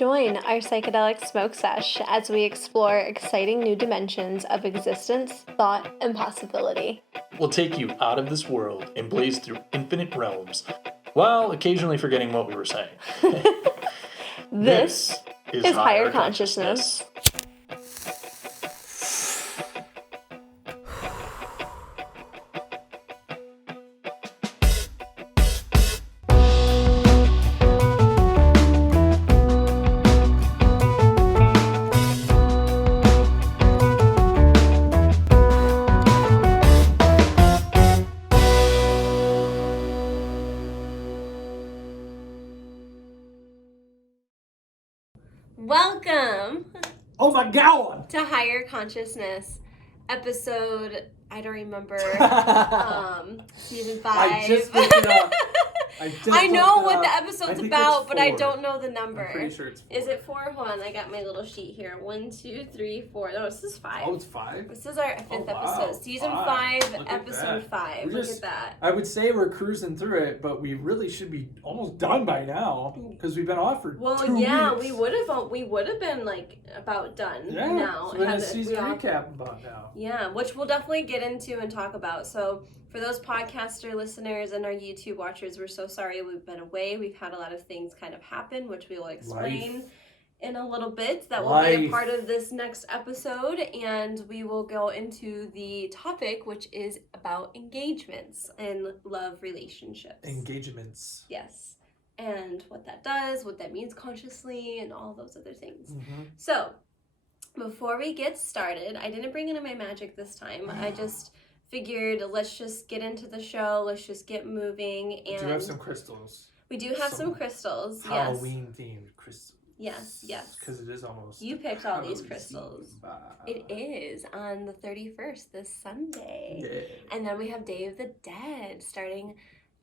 Join our psychedelic smoke sesh as we explore exciting new dimensions of existence, thought, and possibility. We'll take you out of this world and blaze through infinite realms, while occasionally forgetting what we were saying. This is Higher Consciousness. Welcome Oh my God! to Higher Consciousness, episode, I don't remember, season 5. I just looked it up. I know what the episode's about, but I 4. don't know the number. I'm pretty sure it's 4. Is it 4? Hold on, I got my little sheet here. 1, 2, 3, 4. No, this is 5. Oh, it's 5? This is our 5th wow. episode. Season 5, episode 5. Look at that. I would say we're cruising through it, but we really should be almost done by now because we've been off for 2 weeks. we would have been like about done now. So we're in a season recap about now. Yeah, which we'll definitely get into and talk about. So for those podcaster listeners and our YouTube watchers, we're so sorry we've been away. We've had a lot of things kind of happen, which we will explain in a little bit. That will be a part of this next episode, and we will go into the topic, which is about engagements and love relationships. Engagements. Yes. And what that does, what that means consciously, and all those other things. Mm-hmm. So, before we get started, I didn't bring in my magic this time. I just figured let's just get into the show. Let's just get moving. And we do have some crystals. We do have some crystals. Halloween themed crystals. Yes. Because it is almost. You picked all these crystals. It is on the 31st, this Sunday. Yeah. And then we have Day of the Dead starting.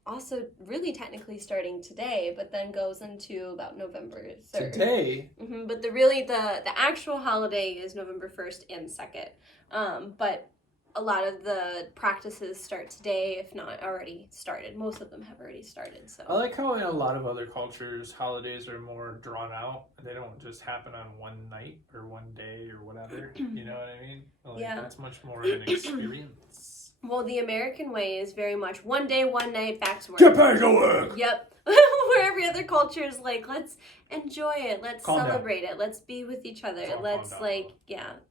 Also, really technically starting today, but then goes into about November 3rd. Today? Mm-hmm, but the actual holiday is November 1st and 2nd. But a lot of the practices start today, if not already started. Most of them have already started. So I like how in a lot of other cultures, holidays are more drawn out. They don't just happen on one night or one day or whatever. You know what I mean? That's much more of an experience. Well, the American way is very much one day, one night, back to work. Get back to work! Yep. Where every other culture is like, let's enjoy it. Let's celebrate it. Let's be with each other.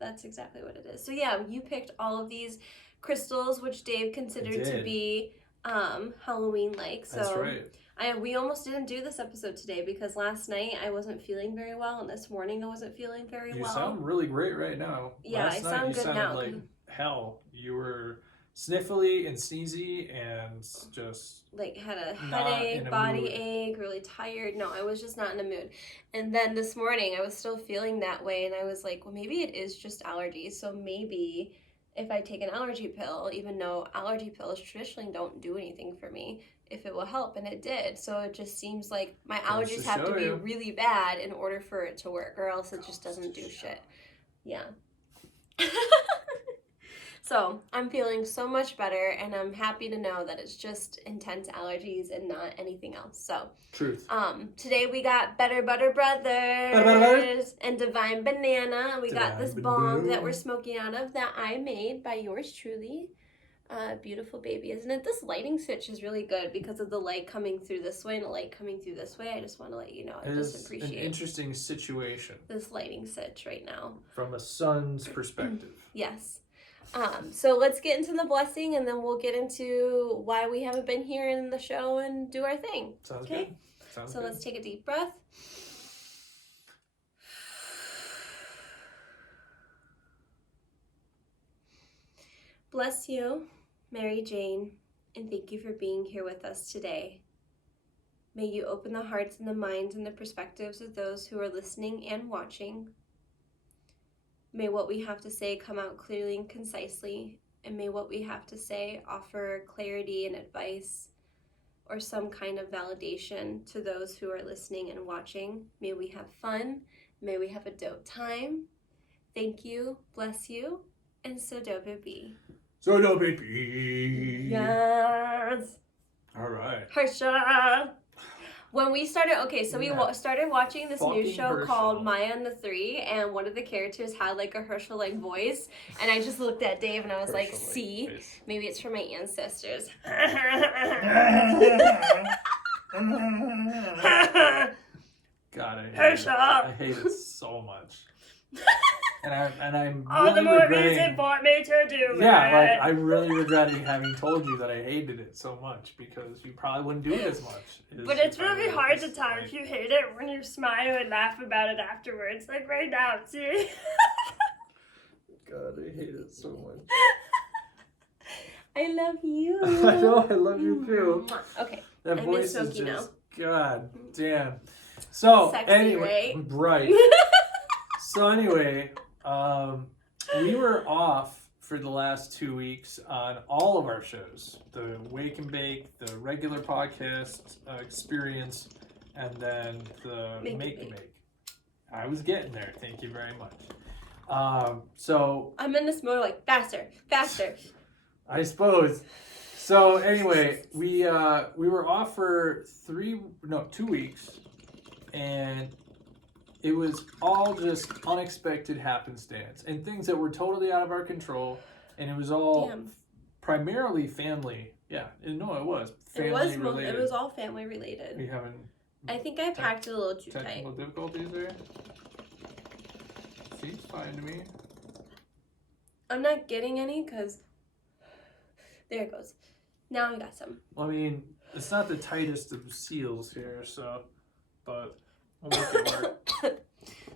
That's exactly what it is. So yeah, you picked all of these crystals, which Dave considered to be Halloween-like. So that's right. We almost didn't do this episode today because last night I wasn't feeling very well, and this morning I wasn't feeling very well. You sound really great right now. Yeah, last night sound you good sounded now. Like hell. You were sniffly and sneezy and just like had a headache, body ache, really tired. No, I was just not in a mood. And then this morning I was still feeling that way, and I was like, well, maybe it is just allergies. So maybe if I take an allergy pill, even though allergy pills traditionally don't do anything for me, if it will help, and it did. So it just seems like my allergies have to be really bad in order for it to work, or else it just doesn't do shit. Yeah. So I'm feeling so much better, and I'm happy to know that it's just intense allergies and not anything else. So truth. Today we got Better Butter Brothers Butter. And Divine Banana. We got this bong that we're smoking out of that I made by yours truly. Beautiful baby, isn't it? This lighting switch is really good because of the light coming through this way and the light coming through this way. I just want to let you know. I just appreciate an interesting situation. This lighting switch right now. From a son's perspective. Yes. So let's get into the blessing, and then we'll get into why we haven't been here in the show and do our thing. Sounds good. So let's take a deep breath. Bless you, Mary Jane, and thank you for being here with us today. May you open the hearts and the minds and the perspectives of those who are listening and watching. May what we have to say come out clearly and concisely, and may what we have to say offer clarity and advice or some kind of validation to those who are listening and watching. May we have fun. May we have a dope time. Thank you, bless you, and so dope it be. So dope it be. Yes. All right. Harsha. When we started, so we started watching this new Fucking show Herschel. called Maya and the Three, and one of the characters had like a Herschel-like voice, and I just looked at Dave and I was like, Herschel-like see, voice. maybe it's from my ancestors. God, I Herschel. hate it so much. And I'm All really the more regretting, reason for me to do yeah, like it. I really regretting having told you that I hated it so much because you probably wouldn't do it as much. But it's really hard to just, tell if you hate it when you smile and laugh about it afterwards. Like right now, see? God, I hate it so much. I love you. I know, I love you too. Okay. That I'm voice in is Smokey just, God damn. So, Sexy, anyway, right. So anyway, we were off for the last 2 weeks on all of our shows. The Wake and Bake, the regular podcast experience, and then the Make and Bake. I was getting there, thank you very much. So I'm in this mode like, faster, faster. I suppose. So anyway, we were off for 2 weeks, and it was all just unexpected happenstance and things that were totally out of our control, and it was all primarily family. Yeah, no, it was family related. It was all family related. We haven't. I think I packed it a little too tight. Technical difficulties there. Seems fine to me. I'm not getting any because there it goes. Now I got some. Well, I mean, it's not the tightest of seals here, so, but we'll make it work.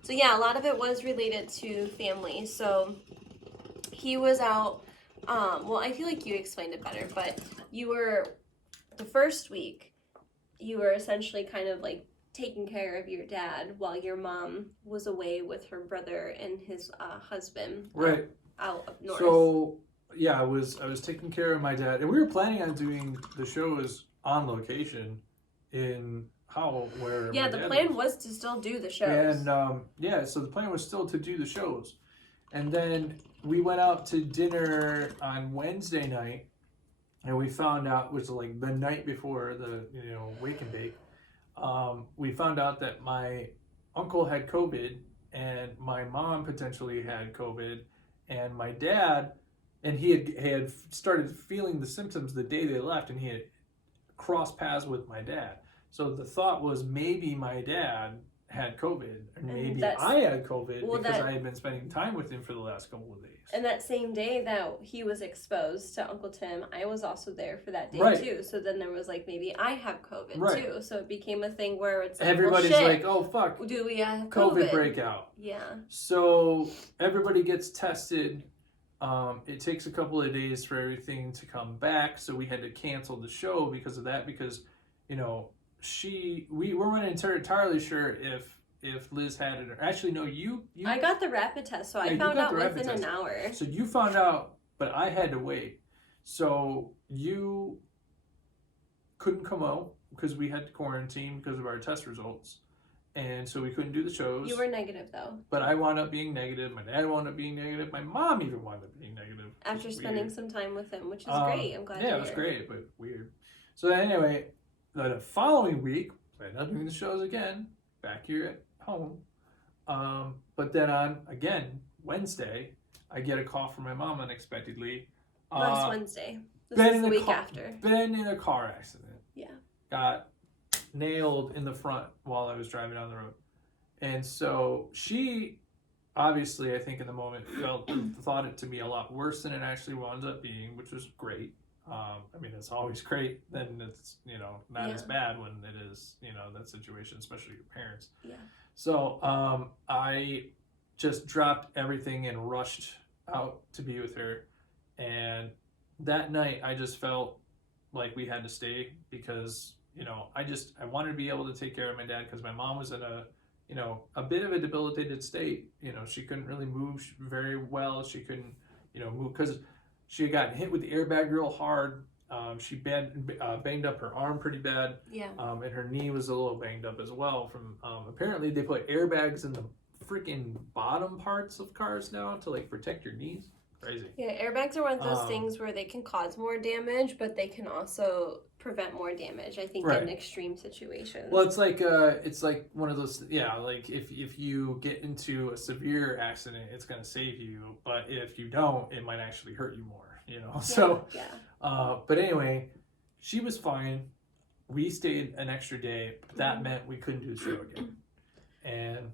So yeah, a lot of it was related to family. So he was out. Well, I feel like you explained it better, but you were the first week. You were essentially kind of like taking care of your dad while your mom was away with her brother and his husband. Right. Out up north. So yeah, I was taking care of my dad, and we were planning on doing the shows on location in where yeah, my the dad plan was to still do the shows. And yeah, so the plan was still to do the shows, and then we went out to dinner on Wednesday night, and we found out, which was like the night before the Wake and Bake, we found out that my uncle had COVID and my mom potentially had COVID, and my dad, and he had started feeling the symptoms the day they left, and he had crossed paths with my dad. So the thought was maybe my dad had COVID, and maybe I had COVID because I had been spending time with him for the last couple of days. And that same day that he was exposed to Uncle Tim, I was also there for that day too. So then there was like, maybe I have COVID too. So it became a thing where it's like, everybody's like, oh fuck, do we have COVID breakout? Yeah. So everybody gets tested. It takes a couple of days for everything to come back, so we had to cancel the show because of that. Because we weren't entirely sure if Liz had it, or actually no, you I got the rapid test, so I found out within an hour. So you found out, but I had to wait. So you couldn't come out because we had to quarantine because of our test results, and so we couldn't do the shows. You were negative though. But I wound up being negative. My dad wound up being negative. My mom even wound up being negative. After spending some time with him, which is great. I'm glad. Yeah, it was great, but weird. So anyway, the following week, I ended up doing the shows again, back here at home. But then on, again, Wednesday, I get a call from my mom unexpectedly. Last Wednesday. This is the week after. Been in a car accident. Yeah. Got nailed in the front while I was driving down the road. And so she, obviously, I think in the moment thought it to be a lot worse than it actually wound up being, which was great. I mean, it's always great. Then it's, not as bad when it is, that situation, especially your parents. Yeah. So I just dropped everything and rushed out to be with her. And that night I just felt like we had to stay because, I wanted to be able to take care of my dad because my mom was in a bit of a debilitated state. She couldn't really move very well. She couldn't, move because she had gotten hit with the airbag real hard. She banged up her arm pretty bad. Yeah. And her knee was a little banged up as well. From apparently they put airbags in the freaking bottom parts of cars now to like protect your knees. Crazy. Yeah, airbags are one of those things where they can cause more damage, but they can also prevent more damage, I think, Right. in extreme situations. Well, it's like one of those, yeah, like if you get into a severe accident, it's gonna save you, but if you don't, it might actually hurt you more, you know. So but anyway, she was fine. We stayed an extra day, but that meant we couldn't do the show again. And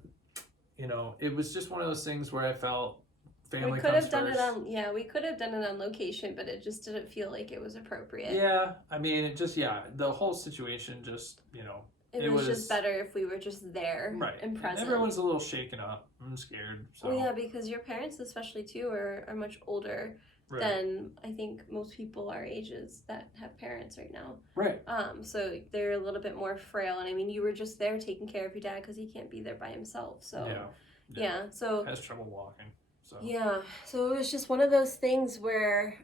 you know, it was just one of those things where I felt family we could comes have done first. it on we could have done it on location, but it just didn't feel like it was appropriate. Yeah, I mean, it just, the whole situation just, you know, it was just better if we were just there, right, and present. Everyone's a little shaken up. I'm scared. So. Well, yeah, because your parents, especially too, are much older than I think most people our ages that have parents right now. Right. So they're a little bit more frail, and I mean, you were just there taking care of your dad because he can't be there by himself. So yeah, so has trouble walking. So yeah, so it was just one of those things where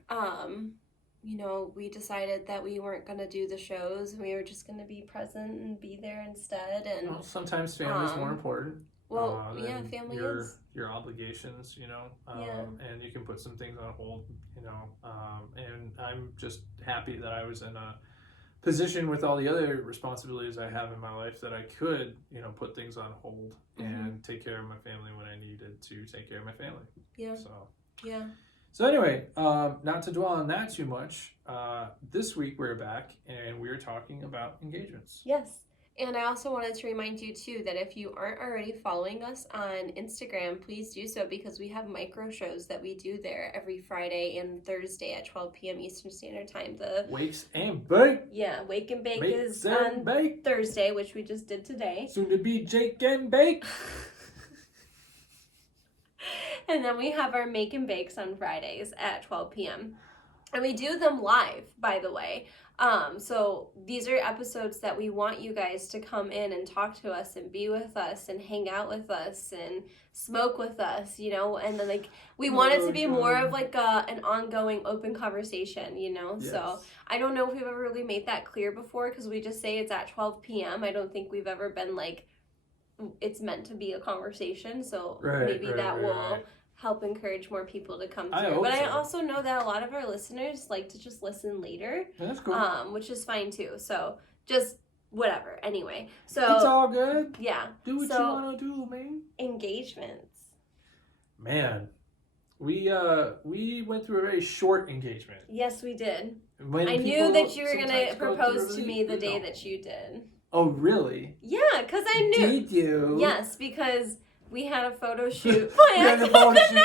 you know, we decided that we weren't going to do the shows, and we were just going to be present and be there instead. And well, sometimes family is more important. Well, family is your obligations, you know, and you can put some things on hold, you know, and I'm just happy that I was in a position with all the other responsibilities I have in my life that I could, you know, put things on hold and take care of my family when I needed to take care of my family. Yeah. So anyway, not to dwell on that too much, this week we're back and we're talking about engagements. Yes. And I also wanted to remind you too that if you aren't already following us on Instagram, please do so, because we have micro shows that we do there every Friday and Thursday at 12 p.m. Eastern Standard Time. The Wakes and Bake. Yeah, Wake and Bake Wakes is and on Bake. Thursday, which we just did today. Soon to be Jake and Bake. And then we have our Make and Bakes on Fridays at 12 p.m. And we do them live, by the way. So these are episodes that we want you guys to come in and talk to us and be with us and hang out with us and smoke with us, you know, and then like we want it to be more of like an ongoing open conversation, you know. Yes. So I don't know if we've ever really made that clear before, because we just say it's at 12 p.m. I don't think we've ever been like, it's meant to be a conversation, so maybe that will help encourage more people to come through. But I also know that a lot of our listeners like to just listen later. That's cool. Which is fine too. So just whatever. Anyway, so it's all good. Yeah. Do what you want to do, man. Engagements. Man, we went through a very short engagement. Yes, we did. I knew that you were gonna propose to me the day that you did. Oh, really? Yeah, because I knew. Did you? Yes, because we had a photo shoot planned the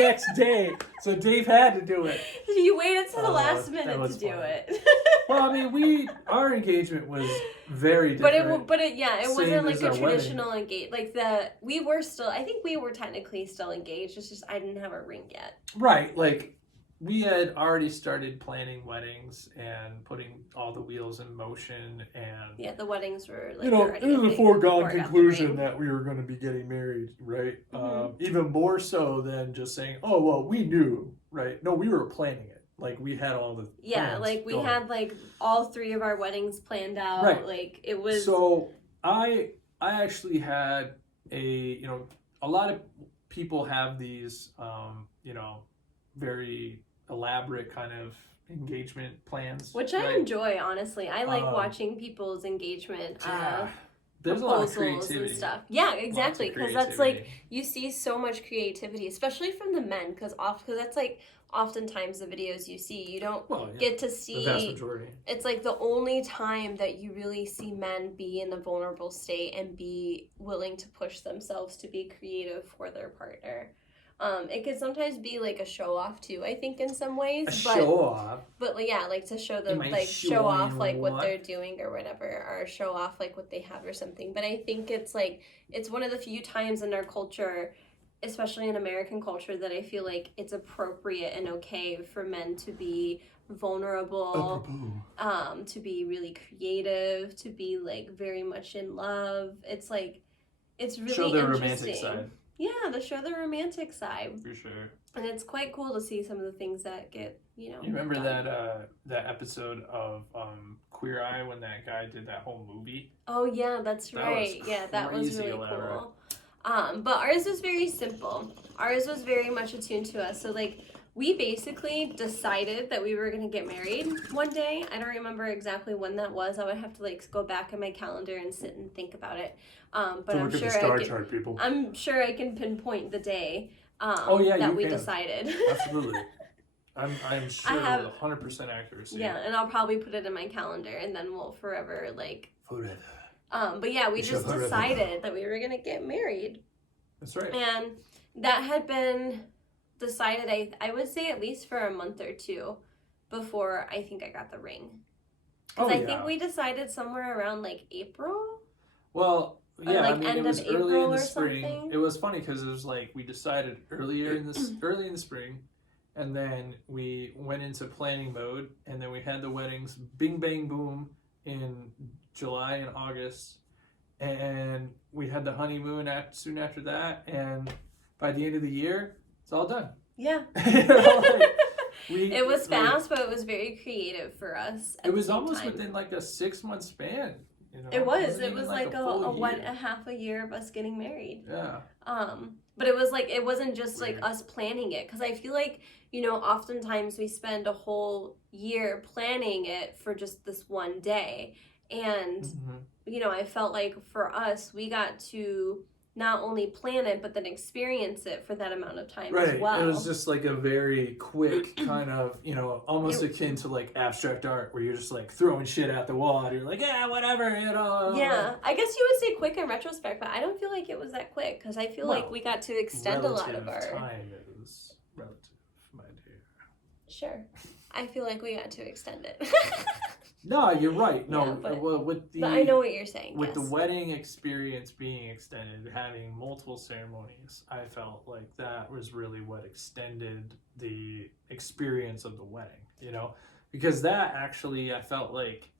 next day. So Dave had to do it. You waited to the last minute to do it. Well, I mean, our engagement was very different. It wasn't like a traditional engagement. Like I think we were technically still engaged. It's just I didn't have a ring yet. Right, like we had already started planning weddings and putting all the wheels in motion, and the weddings were like, it was a foregone conclusion that we were going to be getting married, right? Mm-hmm. Even more so than just saying, oh well, we knew, right? No, we were planning it. Like we had all the like we had like all 3 of our weddings planned out. Right. Like it was. So I actually had a lot of people have these very elaborate kind of engagement plans, which I enjoy, honestly. I like watching people's engagement there's a lot of creativity and stuff. Yeah, exactly, because that's like you see so much creativity, especially from the men, because that's like oftentimes the videos you see, you don't get to see the vast majority. It's like the only time that you really see men be in a vulnerable state and be willing to push themselves to be creative for their partner. It could sometimes be like a show off too, I think, in some ways. Show off. But yeah, like to show them, like show off like what they're doing or whatever, or show off like what they have or something. But I think it's like it's one of the few times in our culture, especially in American culture, that I feel like it's appropriate and okay for men to be vulnerable, to be really creative, to be like very much in love. It's like it's really show their interesting. Romantic side. Yeah, to show the romantic side. For sure. And it's quite cool to see some of the things that get, You remember that episode of Queer Eye when that guy did that whole movie? Oh yeah, that's right. Yeah, that was really cool. But ours was very simple. Ours was very much attuned to us. So like we basically decided that we were going to get married one day. I don't remember exactly when that was. I would have to like go back in my calendar and sit and think about it. But To I'm look at sure the star chart, people. I'm sure I can pinpoint the day you we can. decided. Absolutely. I'm sure with 100% accuracy. Yeah, and I'll probably put it in my calendar, and then we'll forever like. Forever. But yeah, we just decided that we were gonna get married. That's right. And that had been decided, I would say, at least for a month or two before I think I got the ring. Because I think we decided somewhere around like April. Well, yeah, like I mean, end it was of early April in the or spring. something. It was funny because it was like we decided early in the spring, and then we went into planning mode, and then we had the weddings, bing bang boom, in July and August, and we had the honeymoon soon after that, and by the end of the year, it's all done. Yeah. You know, like, it was fast, but it was very creative for us. It was almost within like a 6-month span. You know? It was like a half a year of us getting married. Yeah. But it was like, it wasn't just like us planning it, because I feel like, you know, oftentimes we spend a whole year planning it for just this one day. And, you know, I felt like for us, we got to not only plan it, but then experience it for that amount of time as well. It was just like a very quick kind of, you know, almost akin to like abstract art, where you're just like throwing shit at the wall and you're like, yeah, whatever, you know. Yeah, I guess you would say quick in retrospect, but I don't feel like it was that quick, because I feel like we got to extend a lot of our time is relative, my dear. Sure. I feel like we got to extend it. No, you're right. No, yeah, but I know what you're saying. With the wedding experience being extended, having multiple ceremonies, I felt like that was really what extended the experience of the wedding, you know? Because that actually, I felt like,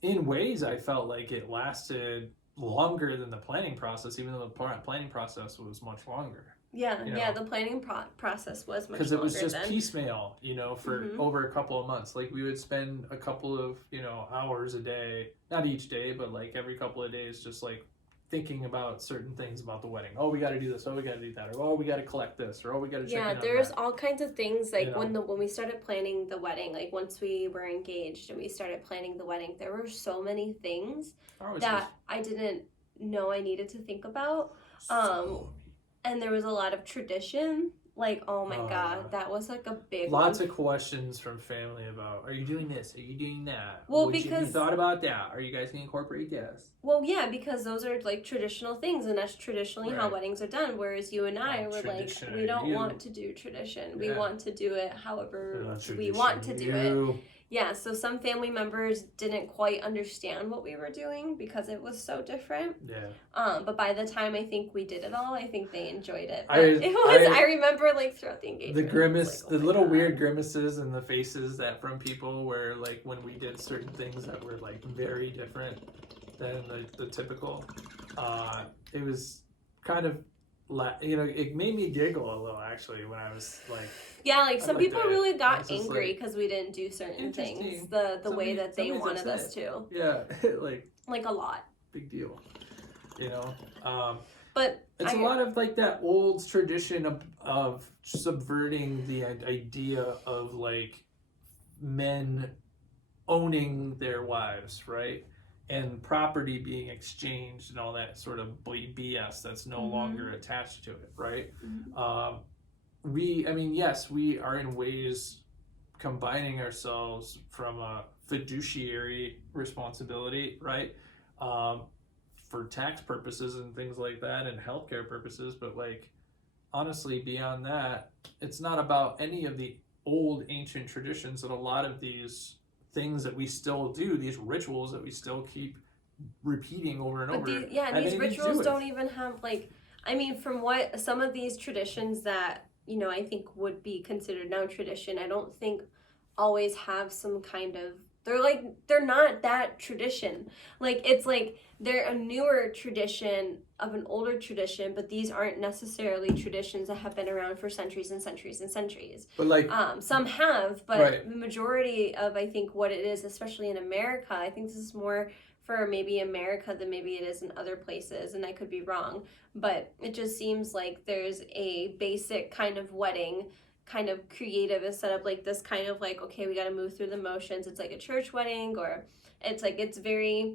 in ways, I felt like it lasted longer than the planning process, even though the planning process was much longer. Yeah, you know? The planning process was much longer. Because it was just piecemeal, you know, for over a couple of months. Like, we would spend a couple of, you know, hours a day, not each day, but like every couple of days, just like thinking about certain things about the wedding. Oh, we got to do this. Oh, we got to do that. Or, oh, we got to collect this. Or, oh, we got to check in on there's that. all kinds of things, like, you know? when we started planning the wedding, like once we were engaged and we started planning the wedding, there were so many things that I didn't know I needed to think about. And there was a lot of tradition. Like, oh my God, that was like a big Lots of questions from family about, are you doing this? Are you doing that? Well, because you thought about that? Are you guys going to incorporate this? Well, yeah, because those are like traditional things, and that's traditionally how weddings are done. Whereas you and I were like, we don't want to do tradition. We want to do it however we want to do it. Yeah, so some family members didn't quite understand what we were doing because it was so different. Yeah. But by the time I think we did it all, I think they enjoyed it. But I remember like throughout the engagement. The grimace, like, the little weird grimaces and the faces that from people where like when we did certain things that were like very different than the typical, it was kind of, you know, it made me giggle a little actually when I was like. Yeah, like some people really got angry because we didn't do certain things the way that they wanted us to. Yeah, like a lot. Big deal, you know. But it's a lot of like that old tradition of subverting the idea of like men owning their wives, right? And property being exchanged and all that sort of BS that's no longer attached to it, right? Yes, we are in ways combining ourselves from a fiduciary responsibility, right? For tax purposes and things like that and healthcare purposes, but like, honestly, beyond that, it's not about any of the old ancient traditions and a lot of these things that we still do, these rituals that we still keep repeating over and over. These rituals don't even have like, I mean, from what some of these traditions that, you know, I think would be considered now tradition, I don't think always have some kind of, they're not that tradition. Like, it's like they're a newer tradition of an older tradition, but these aren't necessarily traditions that have been around for centuries and centuries and centuries. But like, some have, but the majority of, I think, what it is, especially in America, I think this is more for maybe America than maybe it is in other places, and I could be wrong, but it just seems like there's a basic kind of wedding kind of creative instead of like this kind of like, okay, we got to move through the motions. It's like a church wedding, or it's like, it's very,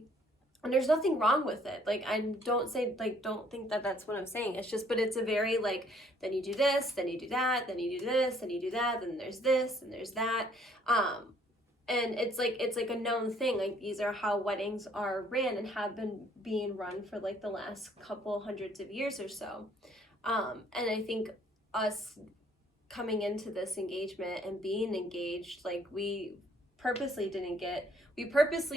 and there's nothing wrong with it. Like, I don't think that that's what I'm saying. It's just, but it's a very like, then you do this, then you do that, then you do this, then you do that, then there's this, and there's that. And it's like a known thing. Like, these are how weddings are ran and have been being run for like the last couple hundreds of years or so. And I think us coming into this engagement and being engaged, like we purposely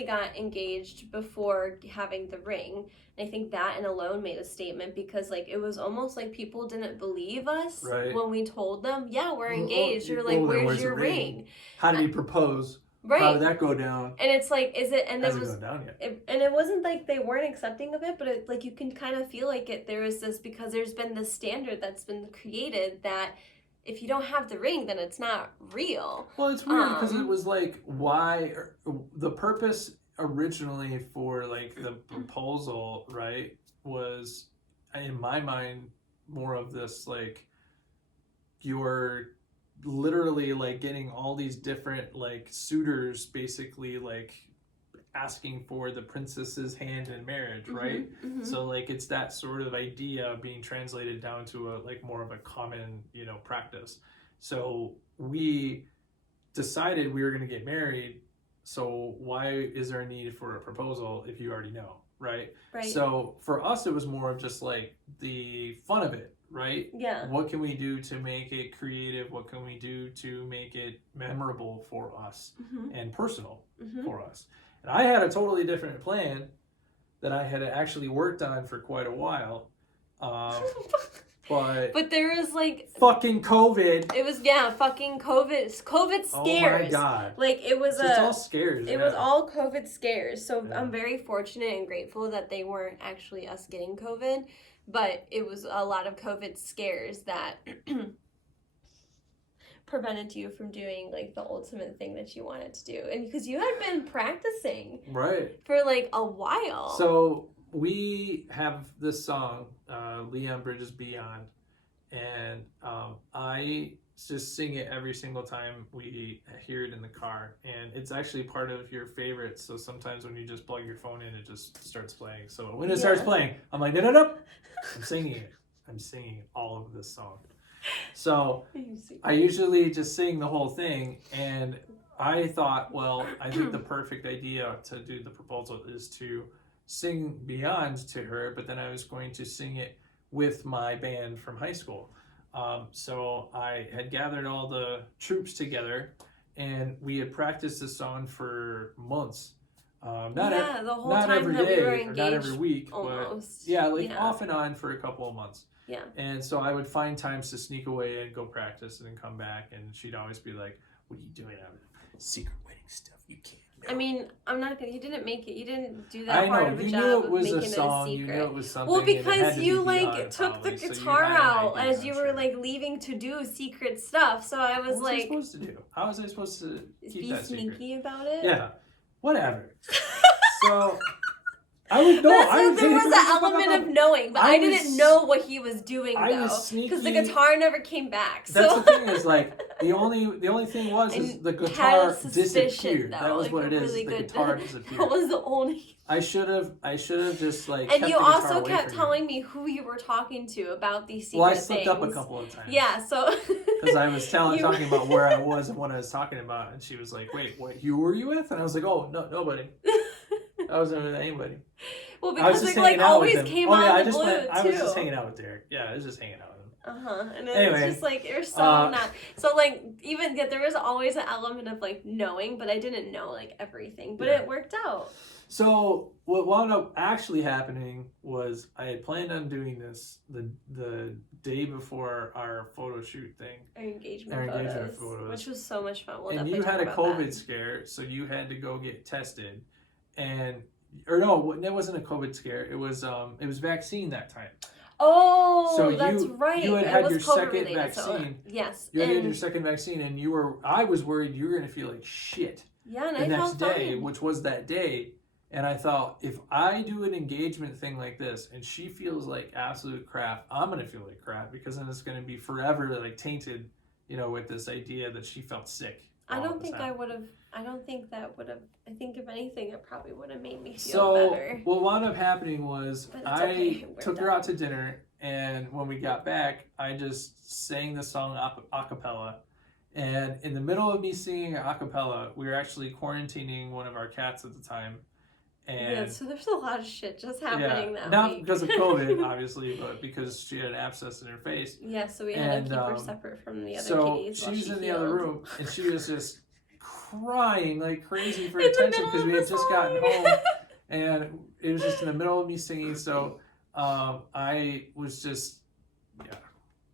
got engaged before having the ring. And I think that in alone made a statement, because like it was almost like people didn't believe us when we told them, yeah, we're engaged. They're like, where's your ring? How did you propose? Right. How did that go down? And it's like, is it? And hasn't gone down yet. And it wasn't like they weren't accepting of it, but it, like you can kind of feel like it. There is this, because there's been this standard that's been created that if you don't have the ring, then it's not real. Well, it's weird because it was like, why the purpose originally for like the proposal, right, was in my mind more of this like, you're literally like getting all these different like suitors basically like asking for the princess's hand in marriage, right? So like it's that sort of idea being translated down to a like more of a common, you know, practice. So we decided we were going to get married, so why is there a need for a proposal if you already know, right? So for us it was more of just like the fun of it, right? Yeah. What can we do to make it creative? What can we do to make it memorable for us and personal for us? And I had a totally different plan that I had actually worked on for quite a while. But there was like fucking COVID. It was fucking COVID scares. Oh my god! Like it was it's all scares. It was all COVID scares. So I'm very fortunate and grateful that they weren't actually us getting COVID, but it was a lot of COVID scares that prevented you from doing like the ultimate thing that you wanted to do, and because you had been practicing for like a while. So we have this song, Leon Bridges Beyond, and I just sing it every single time we hear it in the car, and it's actually part of your favorites. So sometimes when you just plug your phone in, it just starts playing. So when it starts playing, I'm like, no, I'm singing it. I'm singing all of this song. So I usually just sing the whole thing, and I thought, well, I think the perfect idea to do the proposal is to sing Beyond to her, but then I was going to sing it with my band from high school. So I had gathered all the troops together, and we had practiced this song for months. Not every day, or not every week, almost. But off and on for a couple of months. Yeah. And so I would find times to sneak away and go practice and then come back, and she'd always be like, "What are you doing out of secret wedding stuff? You can't." I mean, I'm not gonna. You didn't make it. You didn't do that hard of a job of making it a secret. You knew it was something. Well, because you like took the guitar out as you were like leaving to do secret stuff. So I was like, "What was I supposed to do? How was I supposed to keep that secret? Be sneaky about it?" Yeah, whatever. So I would know. There was an element of knowing, but I didn't know what he was doing though, because the guitar never came back. So. That's the thing is like the only thing was is the guitar disappeared. That was what it is. The guitar disappeared. That was the only. I should have just like. And you also kept telling me who you were talking to about these secret things. Well, I slipped up a couple of times. Yeah, so. Because I was talking about where I was and what I was talking about, and she was like, "Wait, who were you with?" And I was like, "Oh, no, nobody. I wasn't with anybody." Well, because it like always came out of the blue too. I was just hanging out with Derek. Yeah, I was just hanging out with him. And it was just like you're so not. So like even there was always an element of like knowing, but I didn't know like everything. But it worked out. So what wound up actually happening was I had planned on doing this the day before our photo shoot thing. Our engagement photos. Which was so much fun. And you had a COVID scare, so you had to go get tested. Or no, it wasn't a COVID scare. It was vaccine that time. Oh, so that's right. You had your second vaccine. So, yes. You had your second vaccine, and I was worried you were going to feel like shit. Yeah, and the next day, which was that day. And I thought, if I do an engagement thing like this, and she feels like absolute crap, I'm going to feel like crap, because then it's going to be forever like tainted with this idea that she felt sick. I don't think I would have. I don't think that would have. I think if anything, it probably would have made me feel So better. what wound up happening was Okay. took her out to dinner, and when we got back, I just sang the song a cappella. And in the middle of me singing a cappella, we were actually quarantining one of our cats at the time. And yeah, so there's a lot of shit just happening that not week. because of COVID, obviously, but because she had an abscess in her face. Yeah, so we had to keep her separate from the other kitties. So she was in the healed. other room, and she was just crying like crazy for attention because we had just gotten home, and it was just in the middle of me singing. So I was just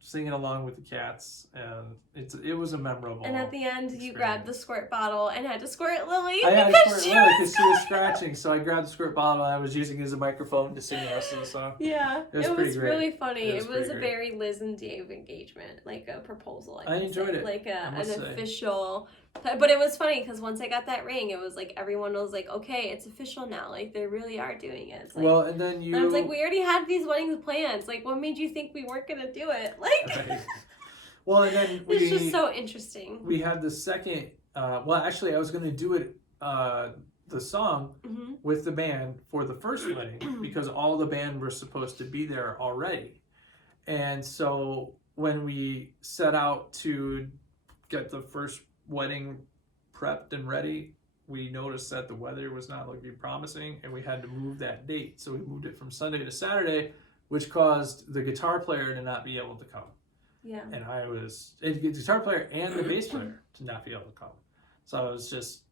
singing along with the cats, and it was a memorable. And at the end, experience. you grabbed the squirt bottle and had to squirt Lily. I had to squirt Lily because she was scratching, so I grabbed the squirt bottle and I was using it as a microphone to sing the rest of the song. Yeah, it was really funny. It was a very Liz and Dave engagement, like a proposal. I enjoyed it. Like an official. But it was funny because once I got that ring, it was like everyone was like, "Okay, it's official now. Like they really are doing it." It's like, well, and then I was like, "We already had these weddings plans. Like, what made you think we weren't gonna do it?" Like, right. Well, and then it's just so interesting. We had the second. Well, actually, I was going to do it the song with the band for the first wedding because all the band were supposed to be there already, and so when we set out to get the first wedding prepped and ready, we noticed that the weather was not looking promising and we had to move that date. So we moved it from Sunday to Saturday, which caused the guitar player to not be able to come. Yeah. And the guitar player and the bass player to not be able to come. So I was just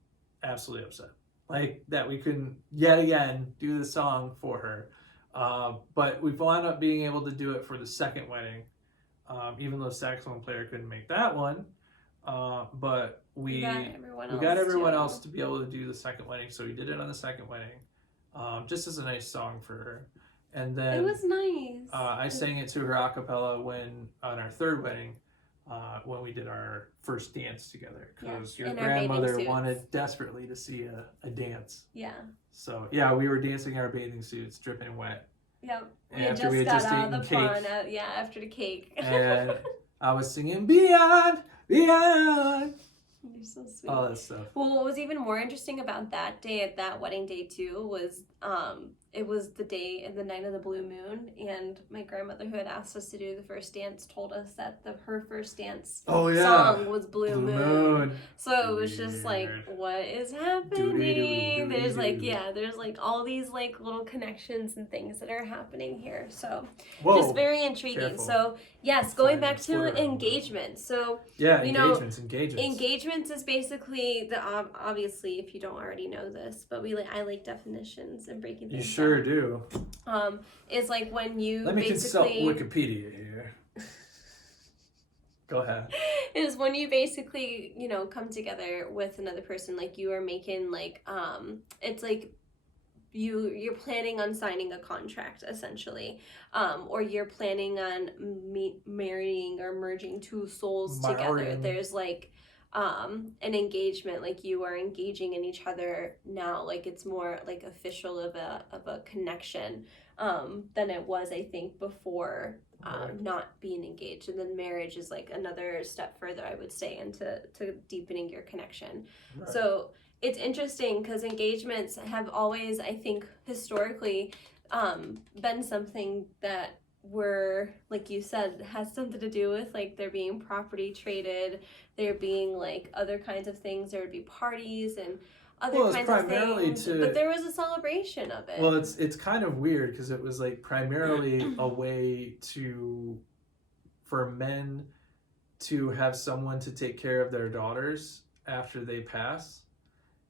absolutely upset. Like that we couldn't yet again do the song for her. But we wound up being able to do it for the second wedding, even though the saxophone player couldn't make that one. But we got everyone else to be able to do the second wedding, so we did it on the second wedding, just as a nice song for her. And then it was nice. I sang it to her a cappella on our third wedding, when we did our first dance together, because your grandmother wanted desperately to see a dance. Yeah. So yeah, we were dancing in our bathing suits, dripping wet. Yep. After we had just eaten cake. After the cake. And I was singing Beyond. You're so sweet. All that stuff. Well, what was even more interesting about that day, that wedding day too, was it was the day and the night of the blue moon, and my grandmother, who had asked us to do the first dance, told us that her first dance song was Blue Moon. So it was just like, what is happening? There's like all these like little connections and things that are happening here. So just very intriguing. Careful. So yes, going back to engagement. So engagements is basically obviously, if you don't already know this, but I like definitions and breaking things down. You sure do. Is like when you Let me consult Wikipedia here. Go ahead. Is when you basically, come together with another person, like you are making like it's like you're planning on signing a contract essentially, or you're planning on marrying or merging two souls together. There's like an engagement, like you are engaging in each other now, like it's more like official of a connection than it was, I think, before not being engaged. And then marriage is like another step further, I would say, into deepening your connection. Right. So it's interesting because engagements have always, I think, historically been something that were, like you said, has something to do with like there being property traded, there being like other kinds of things, there would be parties and other kinds of things, but there was a celebration of it. Well, it's kind of weird because it was like primarily a way for men to have someone to take care of their daughters after they pass,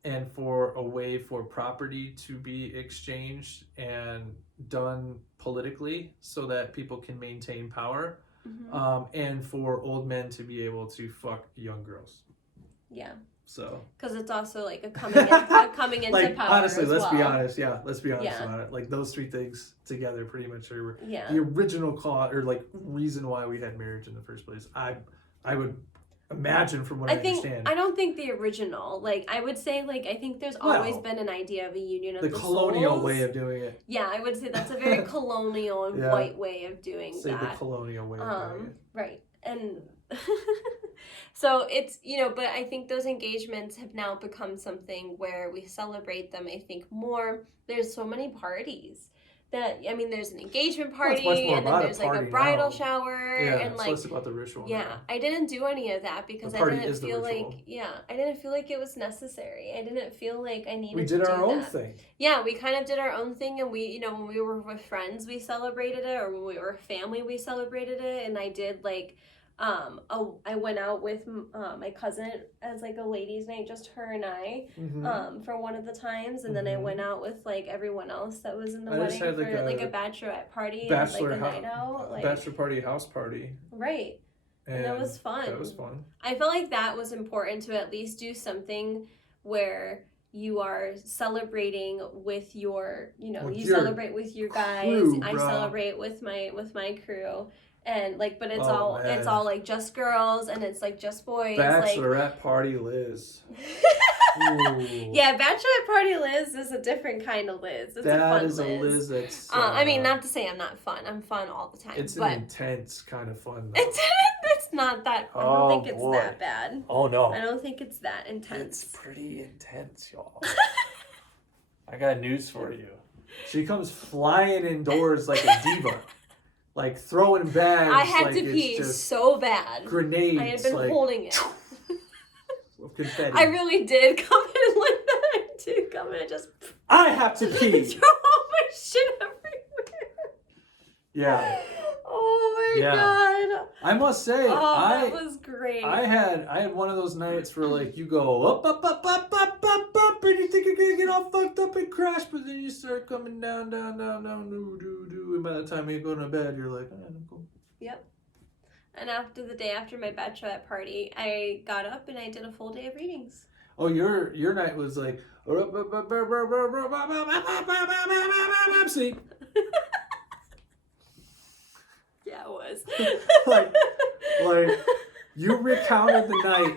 and for a way for property to be exchanged and done politically so that people can maintain power, and for old men to be able to fuck young girls. Yeah. So. Because it's also like a coming into like, power. Honestly, let's be honest. Yeah, let's be honest about it. Like those three things together pretty much are the original cause or like reason why we had marriage in the first place. I would imagine from what I understand. I don't think the original. Like I would say, like I think there's always been an idea of a union of the colonial souls. way of doing it. Yeah, I would say that's a very colonial and white way of doing that. The colonial way of doing it. Right. And So it's, but I think those engagements have now become something where we celebrate them, I think, more. There's so many parties there's an engagement Well, it's party, much more and then about a there's like a party bridal now. shower, Yeah, and it's like, less about the ritual yeah, now. I didn't do any of that because The I party didn't is the feel ritual. like, I didn't feel like it was necessary. I didn't feel like I needed We to did do our own that. thing. Yeah, we kind of did our own thing, and we, when we were with friends, we celebrated it, or when we were family, we celebrated it, and I did like, I went out with my cousin as like a ladies' night, just her and I, for one of the times, and then I went out with like everyone else that was in the wedding had, for like, a bachelorette party, Bachelor and like a night out, like bachelor party, house party. right. And that was fun. That was fun. I felt like that was important to at least do something where you are celebrating with your, you celebrate with your guys. Crew, I bro. celebrate with my crew, and like, but it's man. it's all like just girls, and it's like just boys. Bachelorette party Liz. Yeah, bachelorette party Liz is a different kind of Liz. It's a fun Liz. A Liz that's. I mean, not to say I'm not fun. I'm fun all the time. It's but an intense kind of fun. It's not that. I don't think it's that bad. Oh no. I don't think it's that intense. It's pretty intense, y'all. I got news for you. She comes flying indoors like a diva. Like throwing bags. I had like to pee just so bad. Grenades. I had been holding it. Confetti. I really did come in like that. I did come in and just. I have to pee. Throw all my shit everywhere. Yeah. Oh my god. I must say, that was great. I had one of those nights where like you go up, and you think you're gonna get all fucked up and crash, but then you start coming down, and by the time you go to bed, you're like, I'm cool. Yep. And after the day after my bachelorette party, I got up and I did a full day of readings. Oh, your night was like sleep. Yeah, it was. like you recounted the night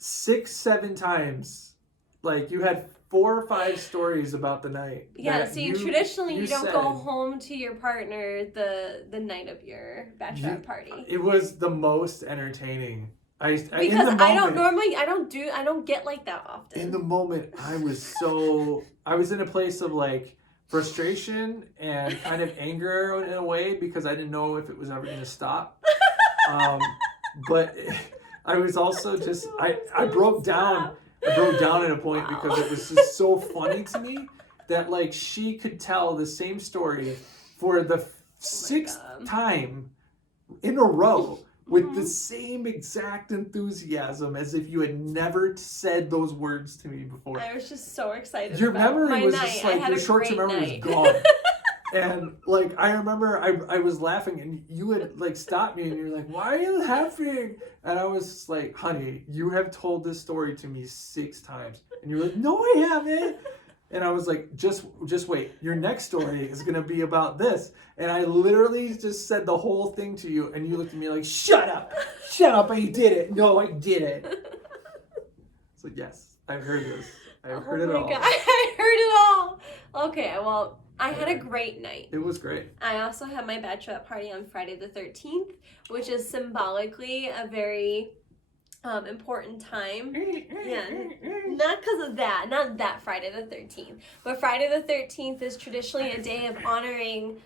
6-7 times. Like you had 4 or 5 stories about the night. Yeah, see, traditionally you don't said, go home to your partner the night of your bachelorette party. It was the most entertaining. Because I don't get like that often. In the moment, I was in a place of like frustration and kind of anger in a way because I didn't know if it was ever going to stop. But I was also just I broke down. I broke down at a point because it was just so funny to me that like she could tell the same story for the 6th time in a row with the same exact enthusiasm as if you had never said those words to me before. I was just so excited. Your about memory my was night. just like your short-term memory was gone. And like I remember I was laughing and you had like stopped me and you're like, why are you laughing? And I was like, honey, you have told this story to me 6 times. And you were like, no, I haven't. And I was like, just wait. Your next story is gonna be about this. And I literally just said the whole thing to you and you looked at me like, shut up, I did it. No, I did it. So yes, I've heard this. I've heard it all. God. I heard it all. Okay, well, I had a great night. It was great. I also had my bachelorette party on Friday the 13th, which is symbolically a very important time. Yeah, not because of that, not that Friday the 13th, but Friday the 13th is traditionally a day of honoring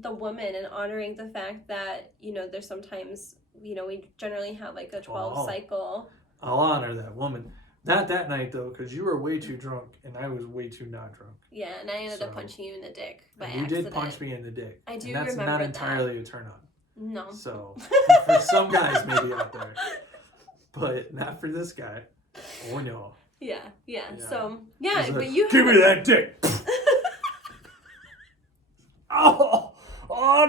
the woman and honoring the fact that, there's sometimes, we generally have like a 12 cycle. I'll honor that woman. Not that night though, because you were way too drunk and I was way too not drunk. Yeah, and I ended up punching you in the dick by you accident. Did punch me in the dick. I do and that's remember not that. entirely a turn on. No. So for some guys maybe out there, but not for this guy. Oh no. Yeah. So yeah, but like, you give me that dick. Oh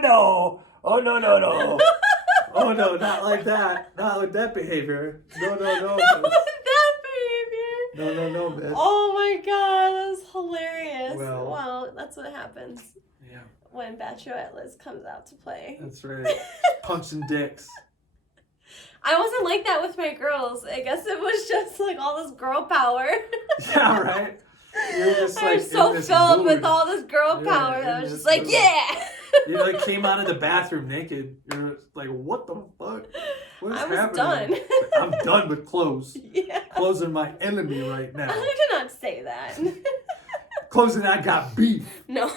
no. Oh no. Oh no, not like that. Not with that behavior. No. No, miss. Oh my god, that was hilarious. Well, that's what happens. Yeah. When Bachelorette Liz comes out to play. That's right. Punching dicks. I wasn't like that with my girls. I guess it was just like all this girl power. Yeah, right? You're just like, I was so filled mood. With all this girl power that I was just like, mood. yeah! You like came out of the bathroom naked. You're like, what the fuck? What's I was happening? done. I'm done with clothes. Yeah. Clothes are my enemy right now. I did not say that. Clothes and I got beef. No,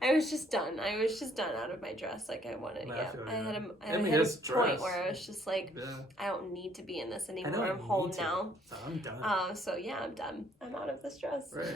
I was just done. I was just done out of my dress. Like I wanted, I yeah. feel I you. had I mean, a it's point dress. where I was just like, Yeah. I don't need to be in this I anymore. don't I'm home need to. now. So I'm done. So yeah, I'm done. I'm out of this dress. Right.